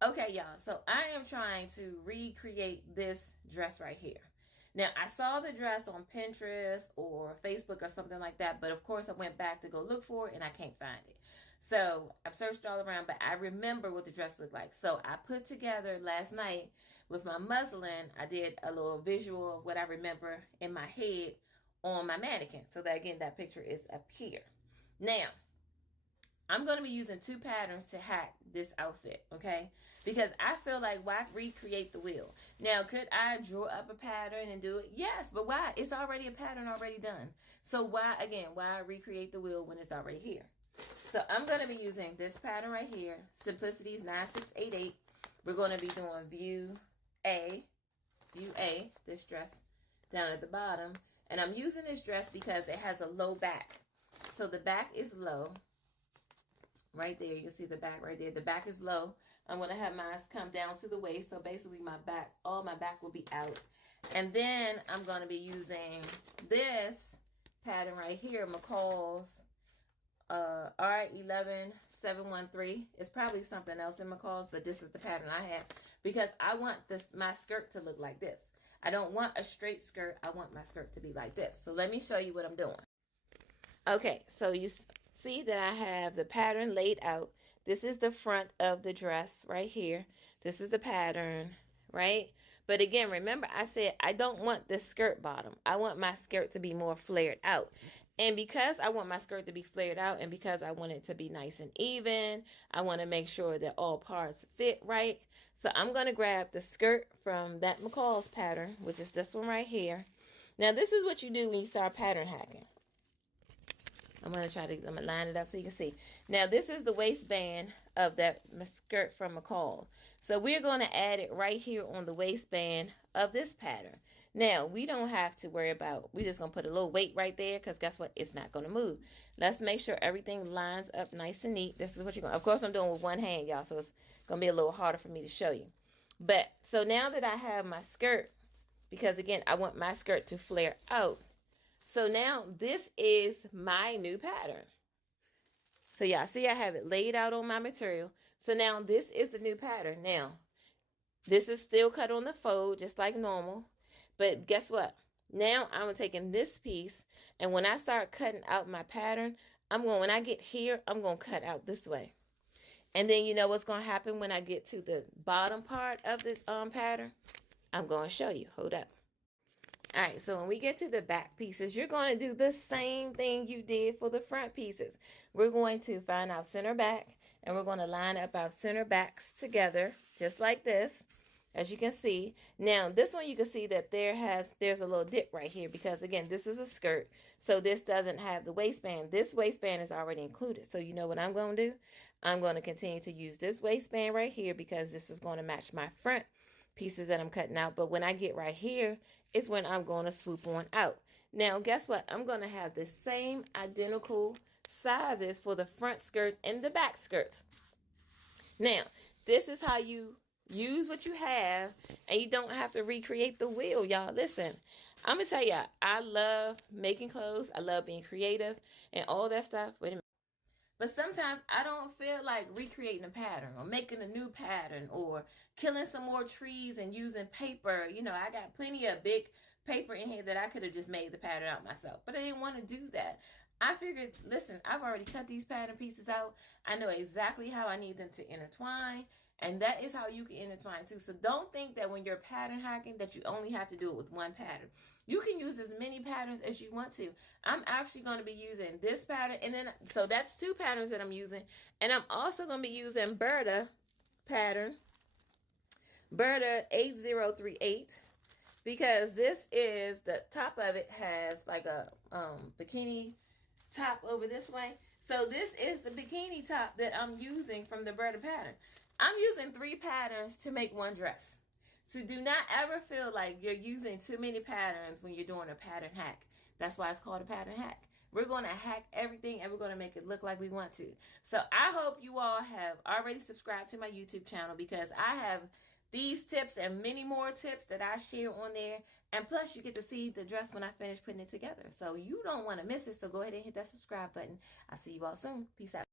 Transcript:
Okay, y'all, so I am trying to recreate this dress right here. Now, I saw the dress on Pinterest or Facebook or something like that, but of course I went back to go look for it and I can't find it. So I've searched all around, but I remember what the dress looked like. So I put together last night with my muslin, I did a little visual of what I remember in my head on my mannequin. So that again, that picture is up here. Now, I'm going to be using two patterns to hack this outfit, okay? Because I feel like, why recreate the wheel? Now, could I draw up a pattern and do it? Yes, but why? It's already a pattern already done. So why recreate the wheel when it's already here? So I'm going to be using this pattern right here, Simplicities 9688. We're going to be doing view A, this dress down at the bottom. And I'm using this dress because it has a low back. So the back is low. Right there, you can see the back right there. The back is low. I'm going to have mine come down to the waist. So basically my back, all my back will be out. And then I'm going to be using this pattern right here, McCall's R11713. It's probably something else in McCall's, but this is the pattern I have because I want my skirt to look like this. I don't want a straight skirt. I want my skirt to be like this. So let me show you what I'm doing. Okay, so you see that I have the pattern laid out. This is the front of the dress right here. This is the pattern, right? But again, remember I said I don't want this skirt bottom. I want my skirt to be more flared out. And because I want my skirt to be flared out and because I want it to be nice and even, I want to make sure that all parts fit right. So I'm going to grab the skirt from that McCall's pattern, which is this one right here. Now, this is what you do when you start pattern hacking. I'm going to line it up so you can see. Now, this is the waistband of that skirt from McCall. So we're going to add it right here on the waistband of this pattern. Now, we don't have to worry about, we're just going to put a little weight right there because guess what? It's not going to move. Let's make sure everything lines up nice and neat. This is what you're going to, of course, I'm doing with one hand, y'all, so it's going to be a little harder for me to show you. But, so now that I have my skirt, because again, I want my skirt to flare out. So now this is my new pattern. So y'all see I have it laid out on my material. So now this is the new pattern. Now, this is still cut on the fold just like normal. But guess what? Now I'm taking this piece and when I start cutting out my pattern, when I get here, I'm going to cut out this way. And then you know what's going to happen when I get to the bottom part of the pattern? I'm going to show you. Hold up. All right, so when we get to the back pieces, you're going to do the same thing you did for the front pieces. We're going to find our center back, and we're going to line up our center backs together, just like this, as you can see. Now, this one you can see that there's a little dip right here because, again, this is a skirt, so this doesn't have the waistband. This waistband is already included, so you know what I'm going to do? I'm going to continue to use this waistband right here because this is going to match my front pieces that I'm cutting out. But when I get right here is when I'm going to swoop on out. Now, guess what? I'm going to have the same identical sizes for the front skirts and the back skirts. Now, this is how you use what you have and you don't have to recreate the wheel, y'all. Listen, I'm going to tell y'all, I love making clothes. I love being creative and all that stuff. Wait a minute. But sometimes I don't feel like recreating a pattern or making a new pattern or killing some more trees and using paper. You know, I got plenty of big paper in here that I could have just made the pattern out myself. But I didn't want to do that. I figured, listen, I've already cut these pattern pieces out. I know exactly how I need them to intertwine. And that is how you can intertwine too. So don't think that when you're pattern hacking that you only have to do it with one pattern. You can use as many patterns as you want to. I'm actually going to be using this pattern. And then, so that's two patterns that I'm using. And I'm also going to be using Berta pattern. Berta 8038. Because this is, the top of it has like a bikini top over this way. So this is the bikini top that I'm using from the Berta pattern. I'm using 3 patterns to make one dress. So do not ever feel like you're using too many patterns when you're doing a pattern hack. That's why it's called a pattern hack. We're going to hack everything and we're going to make it look like we want to. So I hope you all have already subscribed to my YouTube channel because I have these tips and many more tips that I share on there. And plus you get to see the dress when I finish putting it together. So you don't want to miss it. So go ahead and hit that subscribe button. I'll see you all soon. Peace out.